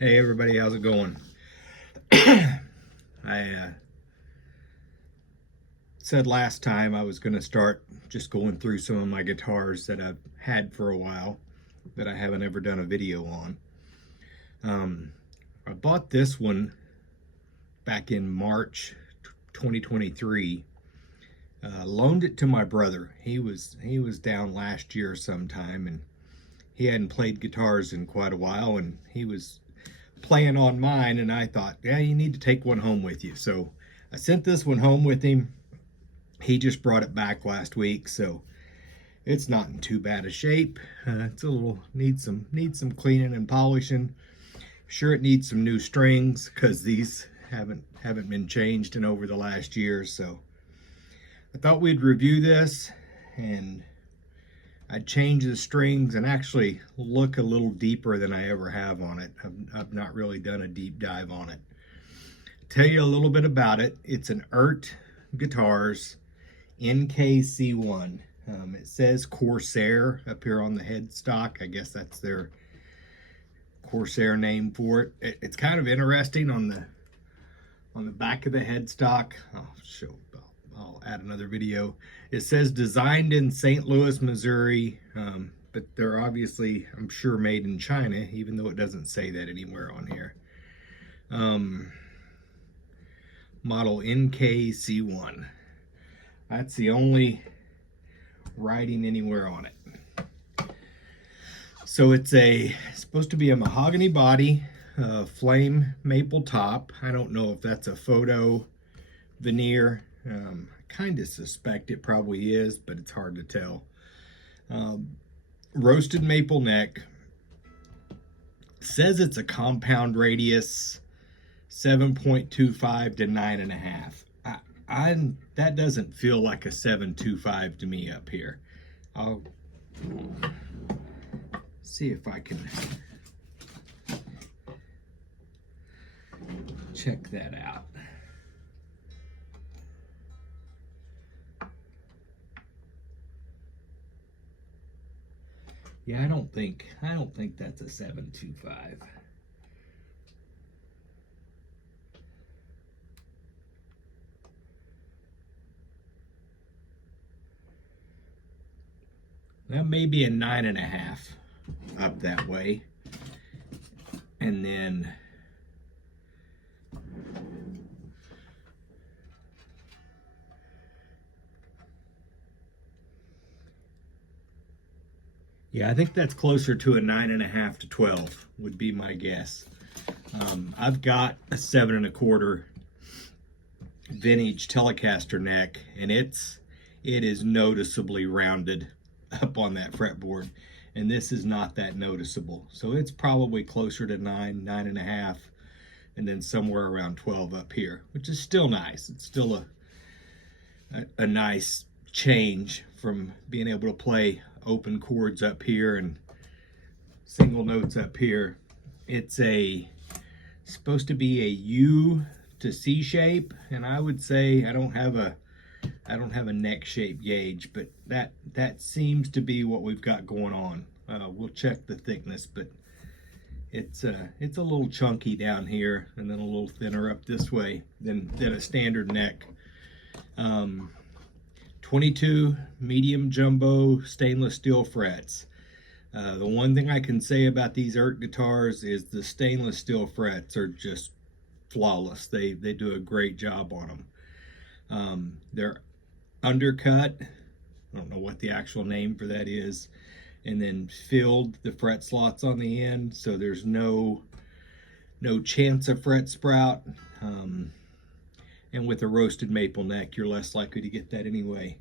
Hey everybody, how's it going? I said last time I was going to start just going through some of my guitars that I've had for a while that I haven't ever done a video on. I bought this one back in March 2023. Loaned it to my brother. He was down last year sometime, and he hadn't played guitars in quite a while, and he was playing on mine, and I thought, yeah, you need to take one home with you. So I sent this one home with him. He just brought it back last week, so it's not in too bad a shape. It's a little needs some cleaning and polishing. Sure, it needs some new strings because these haven't been changed in over the last year. So I thought we'd review this, and I'd change the strings and actually look a little deeper than I ever have on it. I've not really done a deep dive on it. Tell you a little bit about it. It's an EART Guitars NK-C1. It says Corsair up here on the headstock. I guess that's their Corsair name for it. It's kind of interesting on the back of the headstock. I'll add another video. It says designed in St. Louis, Missouri, but they're obviously, I'm sure, made in China, even though it doesn't say that anywhere on here. Model NK-C1. That's the only writing anywhere on it. So it's supposed to be a mahogany body, flame maple top. I don't know if that's a photo veneer. I kind of suspect it probably is, but it's hard to tell. Roasted maple neck. Says it's a compound radius 7.25 to 9.5. That doesn't feel like a 7.25 to me up here. I'll see if I can check that out. Yeah, I don't think that's a 7.25. That may be a 9.5 up that way. And then yeah, I think that's closer to a 9.5 to 12 would be my guess. I've got a 7.25 vintage Telecaster neck, and it is noticeably rounded up on that fretboard, and this is not that noticeable. So it's probably closer to 9.5, and then somewhere around 12 up here, which is still nice. It's still a nice change from being able to play open chords up here and single notes up here. It's supposed to be a U to C shape, and I would say I don't have a neck shape gauge, but that seems to be what we've got going on. We'll check the thickness, but it's a little chunky down here and then a little thinner up this way than a standard neck. 22 medium jumbo stainless steel frets. The one thing I can say about these EART guitars is the stainless steel frets are just flawless. They do a great job on them. They're undercut. I don't know what the actual name for that is. And then filled the fret slots on the end, so there's no chance of fret sprout. And with a roasted maple neck, you're less likely to get that anyway.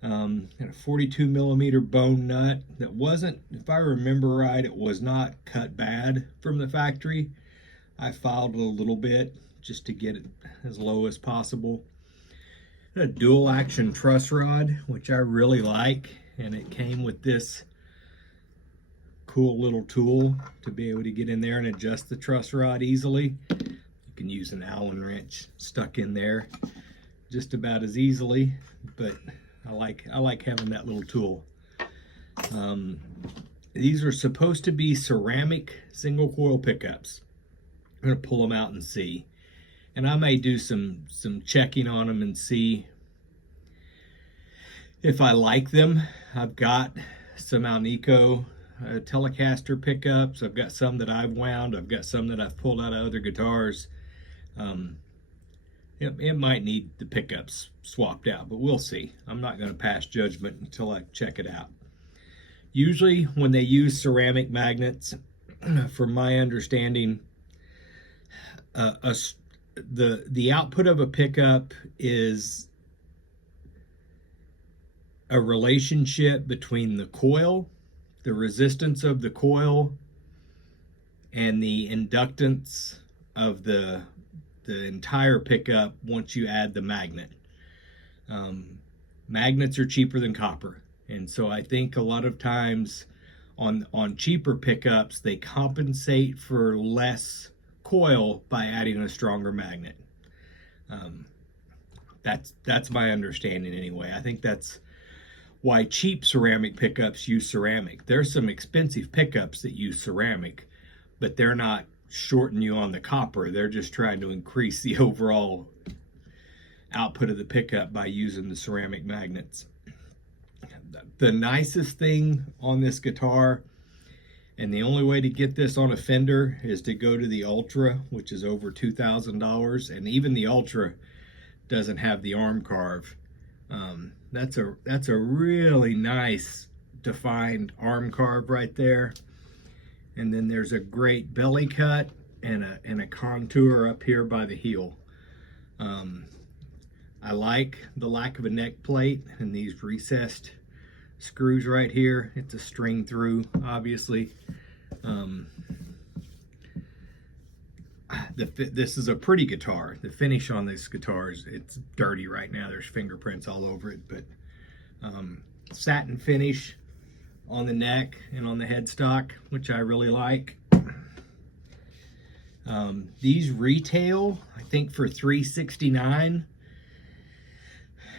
And a 42 millimeter bone nut that wasn't, if I remember right, it was not cut bad from the factory. I filed it a little bit just to get it as low as possible. A dual action truss rod, which I really like, and it came with this cool little tool to be able to get in there and adjust the truss rod easily. You can use an Allen wrench stuck in there just about as easily, but I like having that little tool. These are supposed to be ceramic single coil pickups. I'm going to pull them out and see. And I may do some checking on them and see if I like them. I've got some Alnico Telecaster pickups. I've got some that I've wound. I've got some that I've pulled out of other guitars. It might need the pickups swapped out, but we'll see. I'm not going to pass judgment until I check it out. Usually when they use ceramic magnets, from my understanding, the output of a pickup is a relationship between the coil, the resistance of the coil, and the inductance of the entire pickup once you add the magnet. Magnets are cheaper than copper, and so I think a lot of times on cheaper pickups they compensate for less coil by adding a stronger magnet. That's my understanding anyway. I think that's why cheap ceramic pickups use ceramic. There's some expensive pickups that use ceramic, but they're not shorting you on the copper. They're just trying to increase the overall output of the pickup by using the ceramic magnets. The nicest thing on this guitar, and the only way to get this on a Fender, is to go to the Ultra, which is over $2,000, and even the Ultra doesn't have the arm carve. That's a really nice defined arm carve right there. And then there's a great belly cut and a contour up here by the heel. I like the lack of a neck plate and these recessed screws right here. It's a string through, obviously. This is a pretty guitar. The finish on this guitar it's dirty right now. There's fingerprints all over it, but satin finish on the neck and on the headstock, which I really like. These retail, I think, for $369.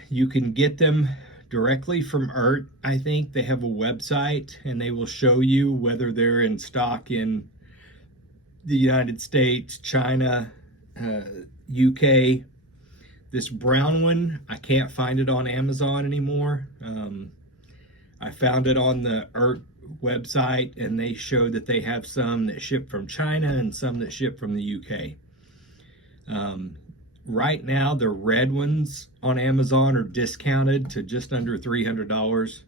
You can get them directly from EART. I think they have a website and they will show you whether they're in stock in the United States, China, UK. This brown one, I can't find it on Amazon anymore. I found it on the EART website, and they show that they have some that ship from China and some that ship from the UK. Right now, the red ones on Amazon are discounted to just under $300.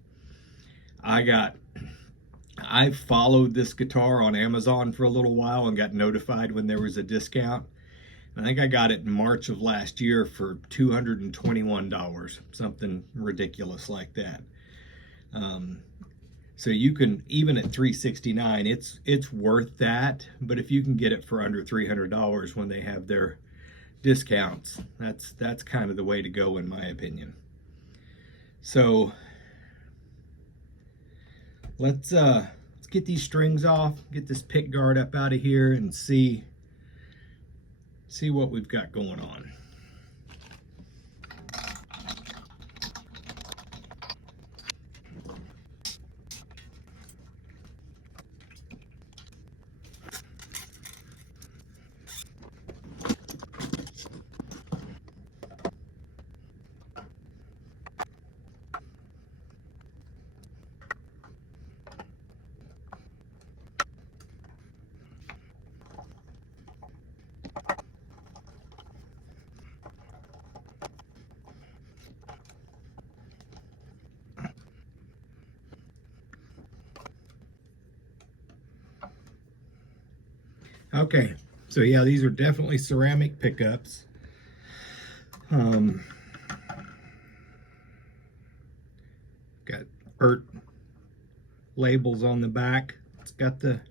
I followed this guitar on Amazon for a little while and got notified when there was a discount. I think I got it in March of last year for $221, something ridiculous like that. So you can, even at $369, it's worth that. But if you can get it for under $300 when they have their discounts, that's kind of the way to go, in my opinion. So let's get these strings off, get this pick guard up out of here, and see what we've got going on. Okay, so yeah, these are definitely ceramic pickups. Got EART labels on the back. It's got the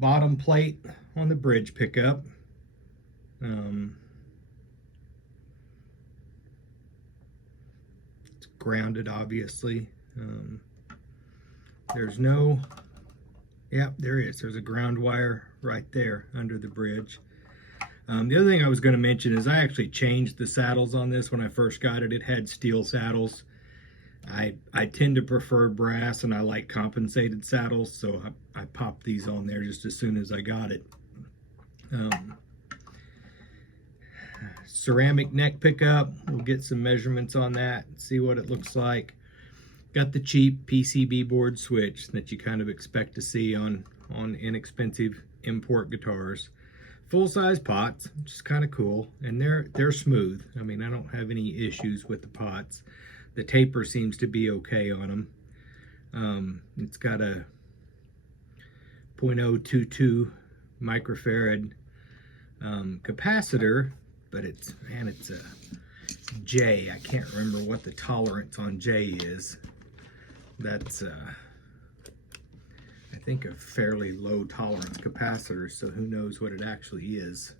bottom plate on the bridge pickup. It's grounded, obviously. There's no... Yep, there is. There's a ground wire right there under the bridge. The other thing I was going to mention is I actually changed the saddles on this when I first got it. It had steel saddles. I tend to prefer brass, and I like compensated saddles, so I popped these on there just as soon as I got it. Ceramic neck pickup, we'll get some measurements on that, see what it looks like. Got the cheap PCB board switch that you kind of expect to see on inexpensive import guitars. Full-size pots, which is kind of cool, and they're smooth. I mean, I don't have any issues with the pots. The taper seems to be okay on them. It's got a 0.022 microfarad capacitor, but it's a J. I can't remember what the tolerance on J is. That's I think a fairly low tolerance capacitor, so who knows what it actually is.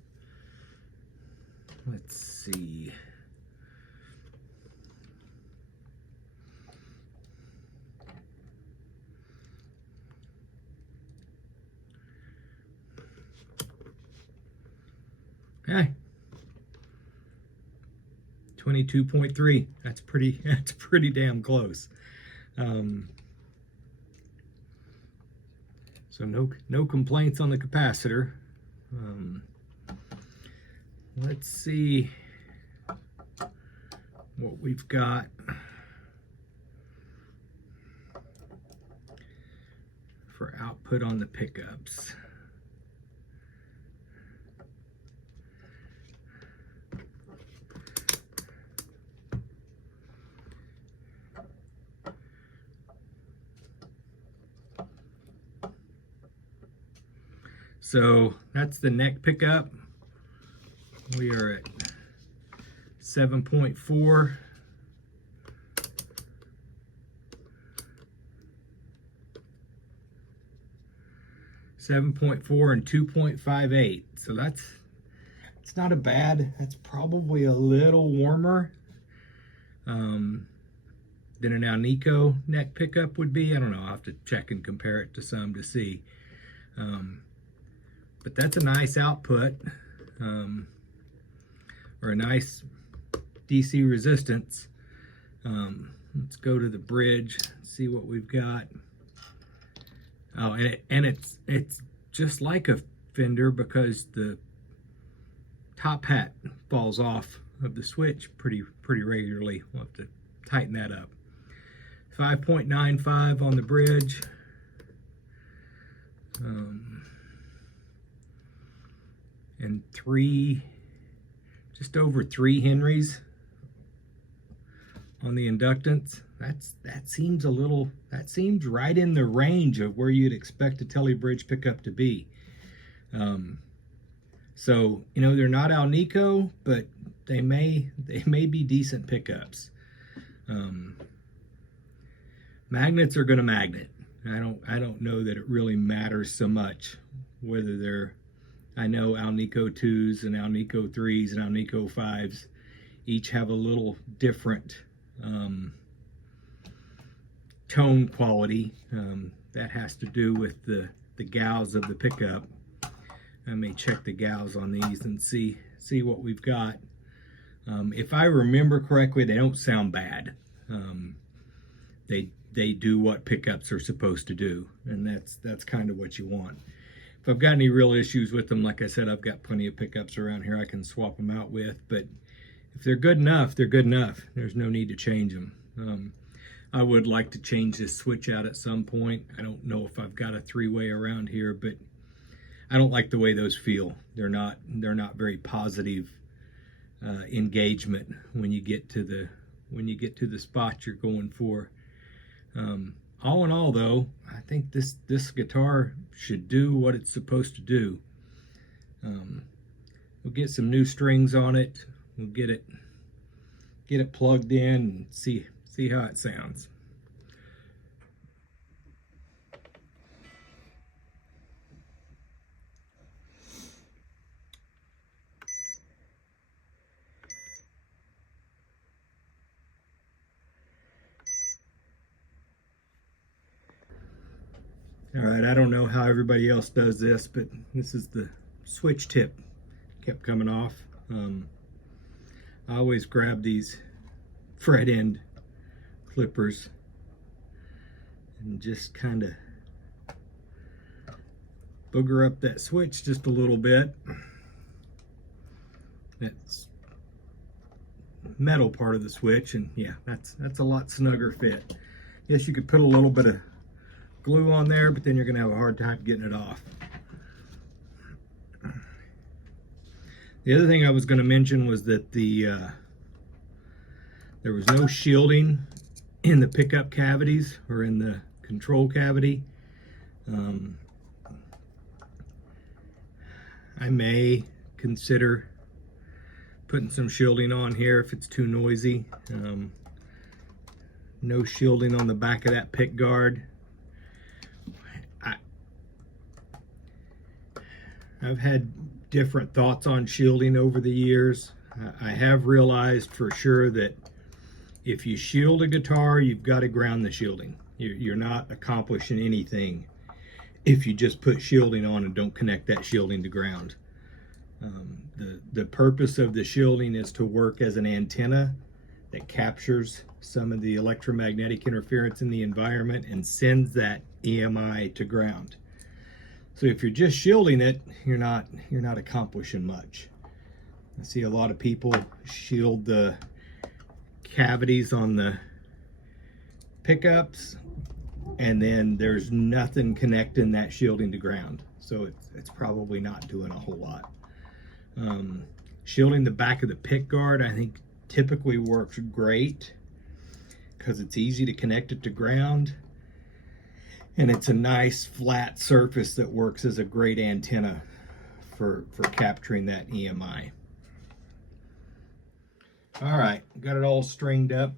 Let's see. Hey, 22.3. That's pretty damn close. So no complaints on the capacitor. Let's see what we've got for output on the pickups. So that's the neck pickup. We are at 7.4. And 2.58. So it's not a bad. That's probably a little warmer than an Alnico neck pickup would be. I don't know. I'll have to check and compare it to some to see. But that's a nice output, or a nice DC resistance. Let's go to the bridge, see what we've got. Oh, and it's just like a Fender because the top hat falls off of the switch pretty regularly. We'll have to tighten that up. 5.95 on the bridge. And just over 3 Henrys on the inductance. That seems right in the range of where you'd expect a Tele bridge pickup to be. So you know, they're not Alnico, but they may be decent pickups. Magnets are going to magnet. I don't know that it really matters so much whether they're. I know Alnico 2s and Alnico 3s and Alnico 5s each have a little different tone quality. That has to do with the gauge of the pickup. I may check the gauge on these and see what we've got. If I remember correctly, they don't sound bad. They do what pickups are supposed to do, and that's kind of what you want. If I've got any real issues with them, like I said, I've got plenty of pickups around here I can swap them out with, but if they're good enough, they're good enough. There's no need to change them. I would like to change this switch out at some point. I don't know if I've got a 3-way around here, but I don't like the way those feel. They're not very positive engagement when you get to the spot you're going for. All in all, though, I think this guitar should do what it's supposed to do. We'll get some new strings on it. We'll get it plugged in and see how it sounds. All right, I don't know how everybody else does this, but this is the switch tip kept coming off. I always grab these fret end clippers and just kind of booger up that switch just a little bit. That's metal part of the switch, and yeah, that's a lot snugger fit. Yes, you could put a little bit of glue on there, but then you're going to have a hard time getting it off. The other thing I was going to mention was that there was no shielding in the pickup cavities or in the control cavity. I may consider putting some shielding on here if it's too noisy. No shielding on the back of that pick guard. I've had different thoughts on shielding over the years. I have realized for sure that if you shield a guitar, you've got to ground the shielding. You're not accomplishing anything if you just put shielding on and don't connect that shielding to ground. The purpose of the shielding is to work as an antenna that captures some of the electromagnetic interference in the environment and sends that EMI to ground. So if you're just shielding it, you're not accomplishing much. I see a lot of people shield the cavities on the pickups, and then there's nothing connecting that shielding to ground. So it's probably not doing a whole lot. Shielding the back of the pick guard, I think typically works great because it's easy to connect it to ground. And it's a nice flat surface that works as a great antenna for capturing that EMI. All right, got it all strung up,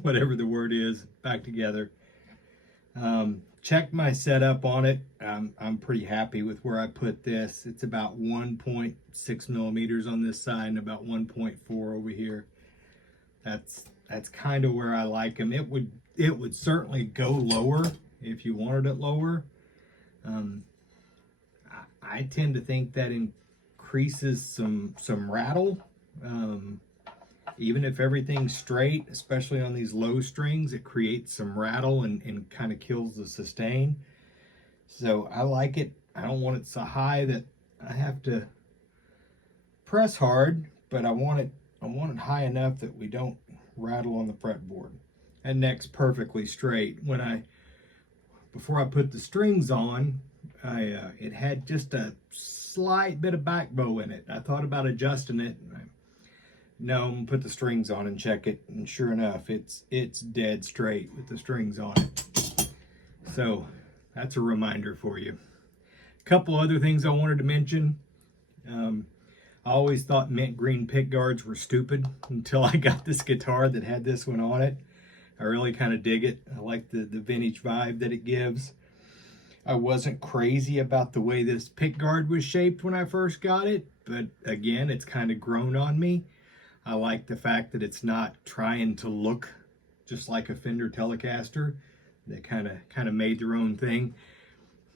whatever the word is, back together. Checked my setup on it. I'm pretty happy with where I put this. It's about 1.6 millimeters on this side and about 1.4 over here. That's kind of where I like them. It would certainly go lower if you wanted it lower. I tend to think that increases some rattle. Even if everything's straight, especially on these low strings, it creates some rattle and kind of kills the sustain. So I like it. I don't want it so high that I have to press hard, but I want it high enough that we don't rattle on the fretboard. That neck's perfectly straight. Before I put the strings on, it had just a slight bit of back bow in it. I thought about adjusting it. No, I'm gonna put the strings on and check it, and sure enough, it's dead straight with the strings on it. So that's a reminder for you. A couple other things I wanted to mention. I always thought mint green pick guards were stupid until I got this guitar that had this one on it. I really kind of dig it. I like the vintage vibe that it gives. I wasn't crazy about the way this pick guard was shaped when I first got it, but again, it's kind of grown on me. I like the fact that it's not trying to look just like a Fender Telecaster. They kind of made their own thing.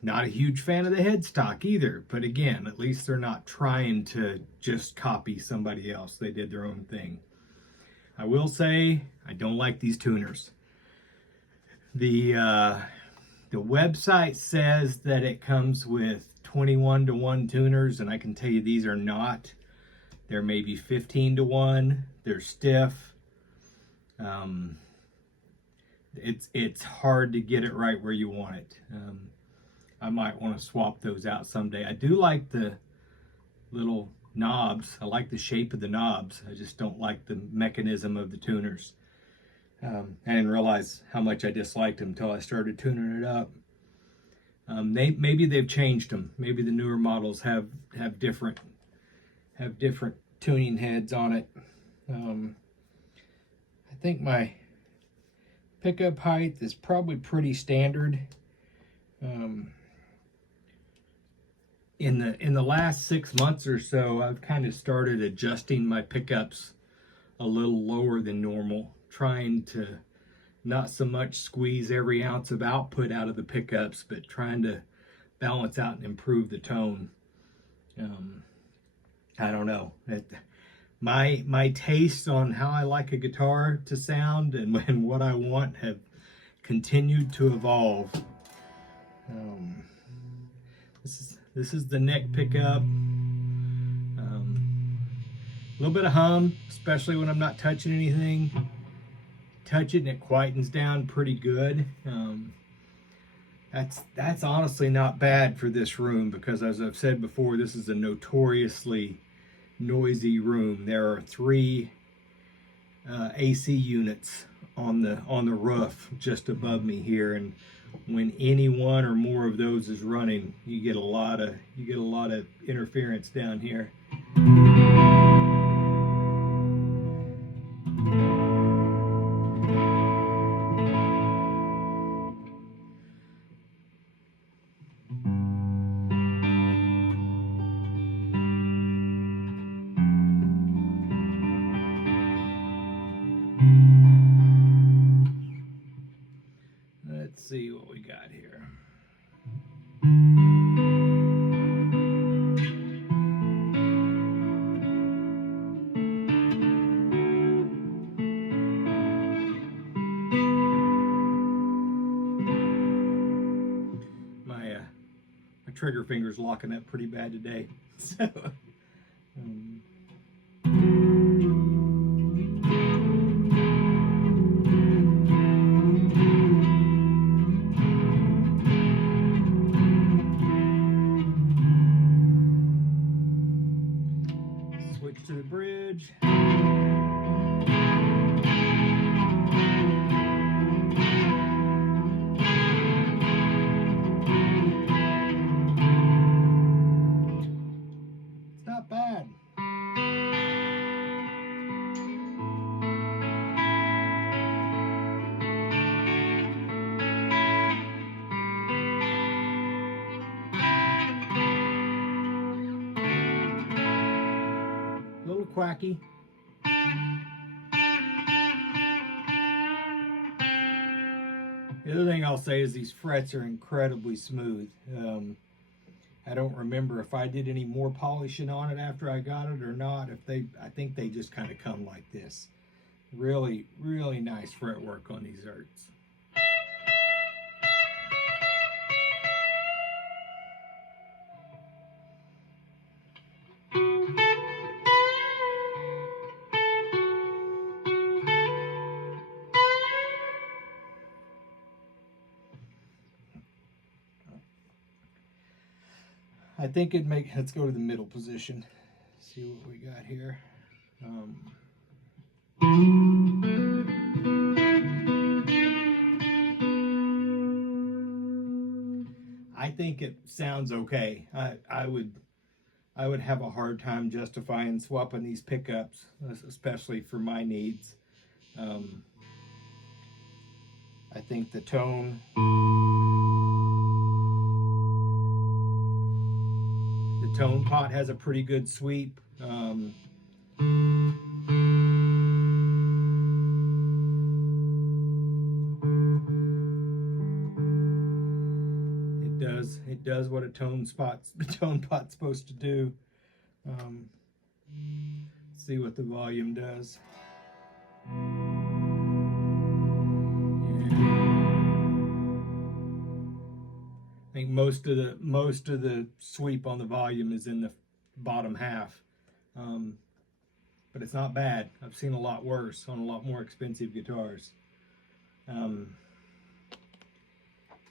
Not a huge fan of the headstock either, but again, at least they're not trying to just copy somebody else. They did their own thing. I will say, I don't like these tuners. The website says that it comes with 21-to-1 tuners, and I can tell you these are not. They're maybe 15-to-1. They're stiff. It's hard to get it right where you want it. I might want to swap those out someday. I do like the little knobs. I like the shape of the knobs. I just don't like the mechanism of the tuners. I didn't realize how much I disliked them until I started tuning it up. Maybe they've changed them. Maybe the newer models have different tuning heads on it. I think my pickup height is probably pretty standard. In the last 6 months or so, I've kind of started adjusting my pickups a little lower than normal, trying to not so much squeeze every ounce of output out of the pickups, but trying to balance out and improve the tone. I don't know. My tastes on how I like a guitar to sound and what I want have continued to evolve. Um, this is the neck pickup. A little bit of hum, especially when I'm not touching anything. Touch it and it quietens down pretty good. That's honestly not bad for this room, because as I've said before, this is a notoriously noisy room. There are 3 AC units on the roof just above me here, and when any one or more of those is running, you get a lot of interference down here. Let's see what we got here. My trigger finger's locking up pretty bad today. So, switch to the bridge. It's not bad. A little quacky. The other thing I'll say is these frets are incredibly smooth. I don't remember if I did any more polishing on it after I got it or not. I think they just kind of come like this. Really, really nice fretwork on these EARTs. I think let's go to the middle position. See what we got here. I think it sounds okay. I would have a hard time justifying swapping these pickups, especially for my needs. I think the tone pot has a pretty good sweep. It does what the tone pot's supposed to do. See what the volume does. I think most of the sweep on the volume is in the bottom half, but it's not bad. I've seen a lot worse on a lot more expensive guitars.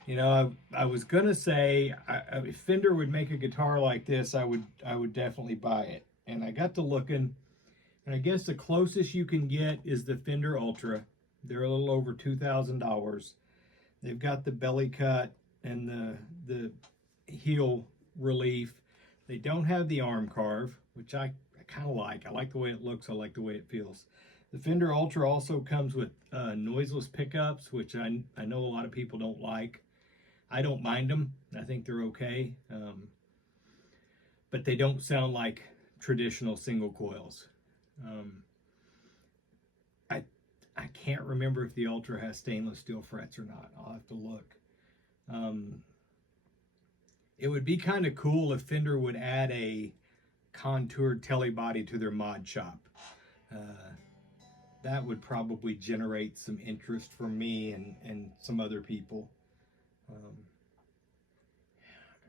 You know, I was gonna say if Fender would make a guitar like this, I would definitely buy it. And I got to looking, and I guess the closest you can get is the Fender Ultra. They're a little over $2,000. They've got the belly cut and the heel relief. They don't have the arm carve, which I kind of like. I like the way it looks. I like the way it feels. The Fender Ultra also comes with noiseless pickups, which I know a lot of people don't like. I don't mind them. I think they're okay. But they don't sound like traditional single coils. I can't remember if the Ultra has stainless steel frets or not. I'll have to look. It would be kind of cool if Fender would add a contoured telly body to their mod shop. That would probably generate some interest from me and some other people.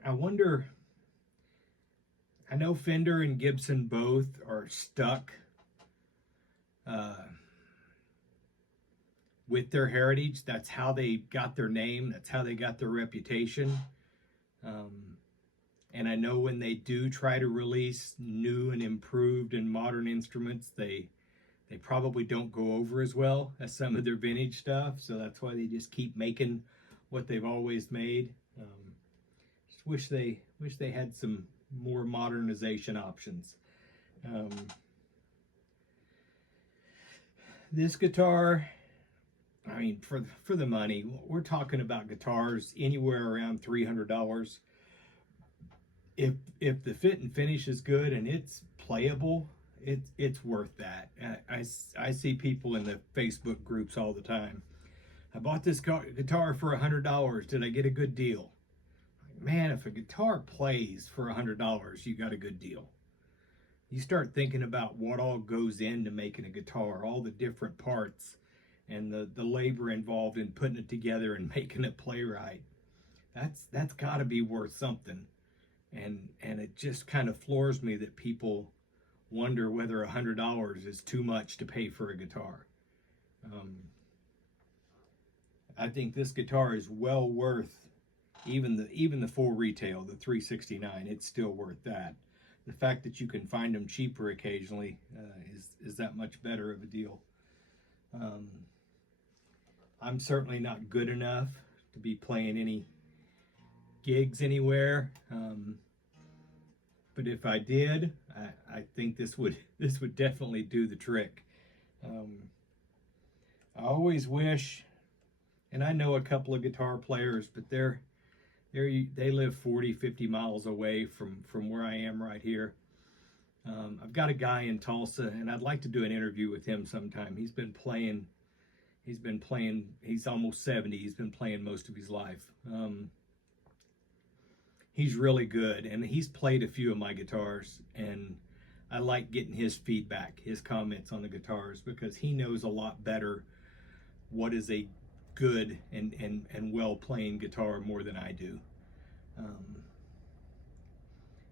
I wonder, I know Fender and Gibson both are stuck with their heritage. That's how they got their name. That's how they got their reputation. And I know when they do try to release new and improved and modern instruments, they probably don't go over as well as some of their vintage stuff. So that's why they just keep making what they've always made. Just wish they had some more modernization options. This guitar, I mean, for the money, we're talking about guitars anywhere around $300. If the fit and finish is good and it's playable, it's worth that. I see people in the Facebook groups all the time. I bought this guitar for $100. Did I get a good deal? Man, if a guitar plays for $100, you got a good deal. You start thinking about what all goes into making a guitar, all the different parts, and the labor involved in putting it together and making it play right. That's got to be worth something. And it just kind of floors me that people wonder whether $100 is too much to pay for a guitar. I think this guitar is well worth even the full retail, the $369. It's still worth that. The fact that you can find them cheaper occasionally is that much better of a deal. I'm certainly not good enough to be playing any gigs anywhere. But if I did, I think this would definitely do the trick. I always wish, and I know a couple of guitar players, but they live 40, 50 miles away from where I am right here. I've got a guy in Tulsa, and I'd like to do an interview with him sometime. He's almost 70. He's been playing most of his life. He's really good, and he's played a few of my guitars, and I like getting his feedback, his comments on the guitars, because he knows a lot better what is a good and well playing guitar more than I do.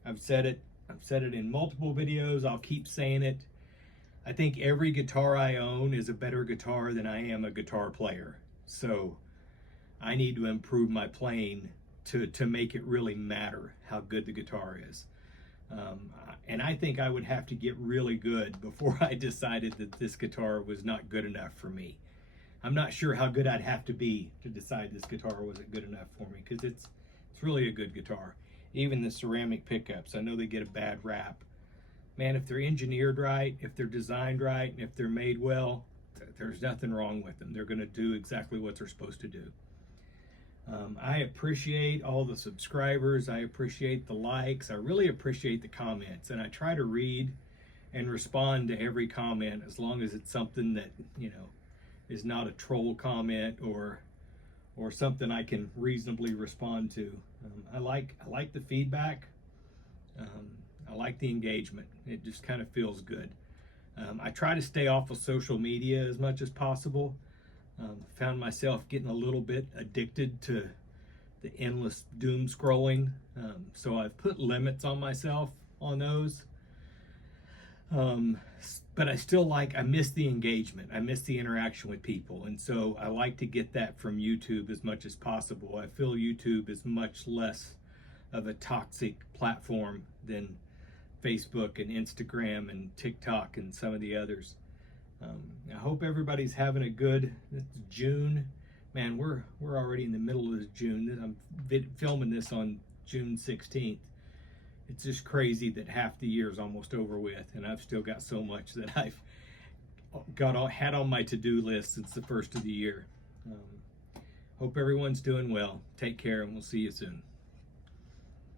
I've said it in multiple videos. I'll keep saying it. I think every guitar I own is a better guitar than I am a guitar player. So I need to improve my playing to make it really matter how good the guitar is. And I think I would have to get really good before I decided that this guitar was not good enough for me. I'm not sure how good I'd have to be to decide this guitar wasn't good enough for me, because it's really a good guitar. Even the ceramic pickups, I know they get a bad rap. Man, if they're engineered right, if they're designed right, and if they're made well, there's nothing wrong with them. They're going to do exactly what they're supposed to do. I appreciate all the subscribers. I appreciate the likes. I really appreciate the comments, and I try to read and respond to every comment, as long as it's something that, is not a troll comment or something I can reasonably respond to. I like the feedback. I like the engagement. It just kind of feels good. I try to stay off of social media as much as possible. Found myself getting a little bit addicted to the endless doom scrolling. So I've put limits on myself on those. But I miss the engagement. I miss the interaction with people. And so I like to get that from YouTube as much as possible. I feel YouTube is much less of a toxic platform than Facebook and Instagram and TikTok and some of the others. I hope everybody's having a good, it's June. Man, we're already in the middle of June. I'm filming this on June 16th. It's just crazy that half the year is almost over with, and I've still got so much that I've had on my to-do list since the first of the year. Hope everyone's doing well. Take care, and we'll see you soon.